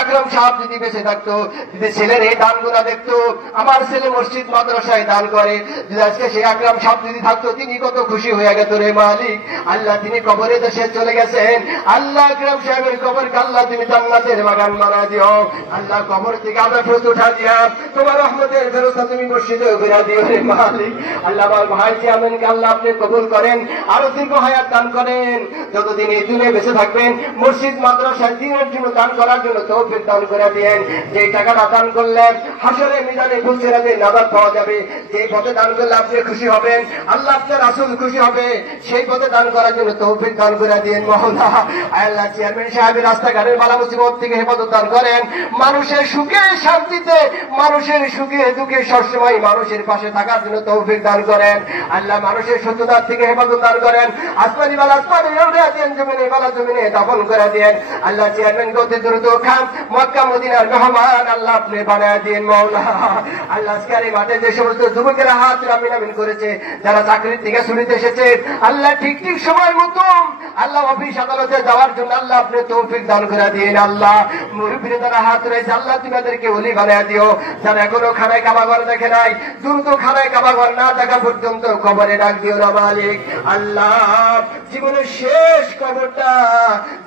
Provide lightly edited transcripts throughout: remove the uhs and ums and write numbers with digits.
আকরাম সাহেব যদি বেঁচে থাকতো, যদি ছেলের এই দানগুলা দেখতো, আমার ছেলে মসজিদ মাদ্রাসায় দান করে, যদি আজকে সেই আকরাম সাহেব যদি থাকতো, তিনি কত খুশি হয়ে গেত রে মালিক। আল্লাহ তিনি কবরে দেশে চলে গেছেন, আল্লাহ আকরাম সাহেবের কবরকে আল্লাহ তুমি জান্নাতের বাগান বানা দিও। আল্লাহ কবর থেকে আমরা ফেরত উঠা দিয়া তোমার রহমতের ফেরস্তা তুমি মসজিদে ফেরা দিও রে মালিক। আল্লাহ আমার ভাই চেয়ারম্যানকে আল্লাহ আপনি কবুল করেন, আরো দীর্ঘ হায়াত দান করেন, যতদিন এই দুনিয়ায় বেঁচে থাকবেন মসজিদ মাদ্রাসায় দিনের জন্য দান করার জন্য তৌফিক দান করে দিয়েন। যে টাকাটা দান করলেন হাসরে মিজানে ফুলসিরাতে নাজাত পাওয়া যাবে, যে পথে দান করলে আপনি খুশি হবেন, আল্লাহ আপনার রাসূল খুশি হবে, সেই পথে দান করার জন্য তৌফিক দান করে দিয়েন মাওলা। আল্লাহ চেয়ারম্যান সাহেবের রাস্তাঘাটের বালা মুসিবত থেকে হেফাজত দান করেন, মানুষের সুখে শান্তিতে, মানুষের সুখে দুঃখে সবসময় মানুষের পাশে থাকার জন্য তৌফিক দান করেন। আল্লাহ মানুষের শত্রুতার থেকে হেফাজত দান করেন, আসমানি বালা আসমানি উড়ে দেন, জমিনে বালা জমিনে দাফন করে দেন। আল্লাহ চেয়ারম্যান গতি দ্রুত খান মক্কা মদিনার মেহমান আল্লাহ আপনি বানায় দিন মাওলা। আল্লাহ আজকের এই মাঠে যে সমস্ত যুবকেরা হাত আমিন আমিন করেছে, যারা চাকরির থেকে ছুটিতে এসেছে, আল্লাহ ঠিক ঠিক সময় মতো আল্লাহ অফিস আদালতে যাওয়ার জন্য আল্লাহ আপনি তৌফিক দান করে দিন। আল্লাহ মুরব্বীরা যারা হাত রয়েছে আল্লাহ তুমি তাদেরকে ওলি বানায় দিও, যারা এখনো খানায় কাবা ঘর দেখে নাই দ্রুত খানায় কাবা ঘর না দেখা পর্যন্ত কবরে ডাক দিও না মালিক। আল্লাহ জীবনের শেষ কবরটা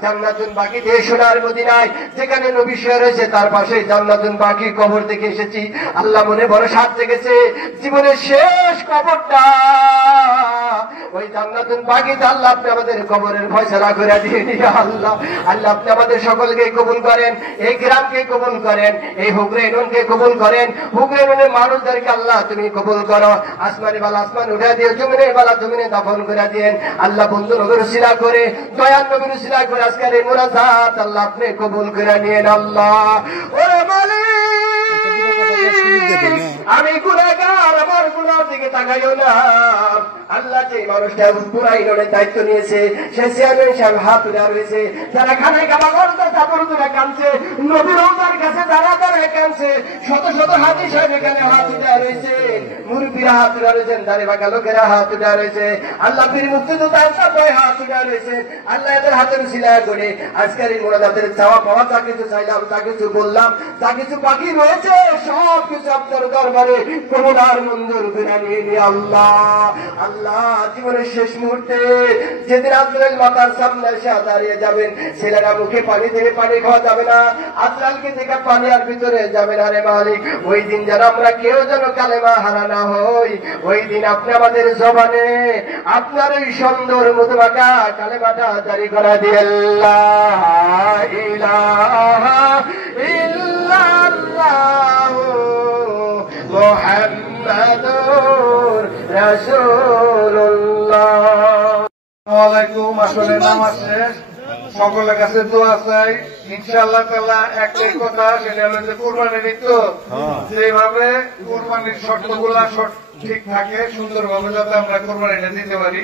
জান্নাতুল বাকি দিয়ে সোনার মদিনায় যেখানে নবী শুয়ে রয়েছে তার পাশে জান্নাতুল বাকি কবর দেখে এসেছি। আল্লাহ মনে বড় সাথ জেগেছে, জীবনের শেষ কবরটা ওই জান্নাতুল বাকিতে আল্লাহ আপনি আমাদের কবরের ফয়সালা করে দিন আল্লাহ। আল্লাহ আপনি আমাদের সকলকে কবুল করেন, এই গ্রামকে কবুল করেন, এই হুগরে ইউনিয়নকে কবুল করেন, হুগরে ইউনিয়নের মানুষদেরকে আল্লাহ তুমি কবুল করো, আসমানি বালা আসমান উঠে দিও, জমিনের বালা জমিনে দাফন করে দিয়েন। আল্লাহ বন্ধু নবীর উসিলা করে, দয়াল নবীর উসিলা করে আজকের এই মুনাজাত আল্লাহ আপনি কবুল করে নিয়েন আল্লাহ। ওরে আমি গুনাহগার, আমার গুনাহ দিকে তাকাইও না। আল্লাহ যে মানুষটা পুরা ইউনিয়নের দায়িত্ব নিয়েছে, সে চেয়ারম্যান সাহেব হাত তুলে রয়েছে, যারা খানায় কাবা করতে তারপর তুলে কাঁদছে, নবীর রওজার কাছে যারা দাঁড়ায় কাঁদছে, শত শত হাজি সাহেব এখানে হাত তুলে রয়েছে, মুরব্বীরা হাত তুলে রয়েছেন, দাঁড়িয়ে বাঁকা লোকেরা হাত তুলে রয়েছে, আল্লাহ বীর মুক্তিযোদ্ধা সবাই হাত তুলে রয়েছে। আল্লাহ এদের হাতের উসিলা করে আজকের এই মুনাজাতের চাওয়া পাওয়া যা কিছু চাইলাম, যা কিছু বললাম, যা কিছু বাকি রয়েছে সব কিছু আপনার দরবারে কবুল আর মঞ্জুর করে নিন আল্লাহ। আল্লাহ জীবনের শেষ মুহূর্তে যেদিন আজরাইল মাথার সামনে এসে দাঁড়িয়ে যাবেন, ছেলেরা মুখে পানি দেবে, পানি খাওয়া যাবে না, আজরাইলকে দেখে পানি আর ভিতরে যাবে না রে মালিক। ওই দিন যেন আমরা কেউ যেন কালেমা হারা না হই, ওই দিন আপনি আমাদের জবানে আপনার এই সুন্দর মধুমাখা কালেমাটা জারি করা দিয়ে লা ইলাহা ইল্লাল্লাহু মুহাম্মাদুর রাসূলুল্লাহ। আসসালামু আলাইকুম। আসলে নামাজ শেষ, সকলের কাছে দোয়া চাই ইনশাআল্লাহ তাআলা। একটাই কথা, সেটা হলো যে কুরবানির ঈদ তো যেভাবে কুরবানির শর্তগুলা ঠিক থাকে সুন্দরভাবে যাতে আমরা কোরবানিটা দিতে পারি,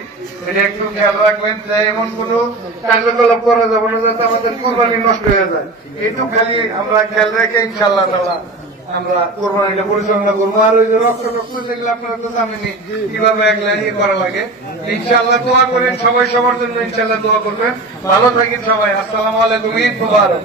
এটা একটু খেয়াল রাখবেন যে এমন কোন কার্যকলাপ করা যাবে না যাতে আমাদের কোরবানি নষ্ট হয়ে যায়। একটু খালি আমরা খেয়াল রেখে ইনশাআল্লাহ তাআলা আমরা কোরবানিটা পরিচালনা করবো। আর ওই যে রক্ত যেগুলো আপনারা তো জানেনই কিভাবে একলা ইয়ে করা লাগে। ইনশাআল্লাহ দোয়া করেন, সবাই সবার জন্য ইনশাআল্লাহ দোয়া করবেন। ভালো থাকেন সবাই। আসসালামু আলাইকুম। ঈদ মুবারক।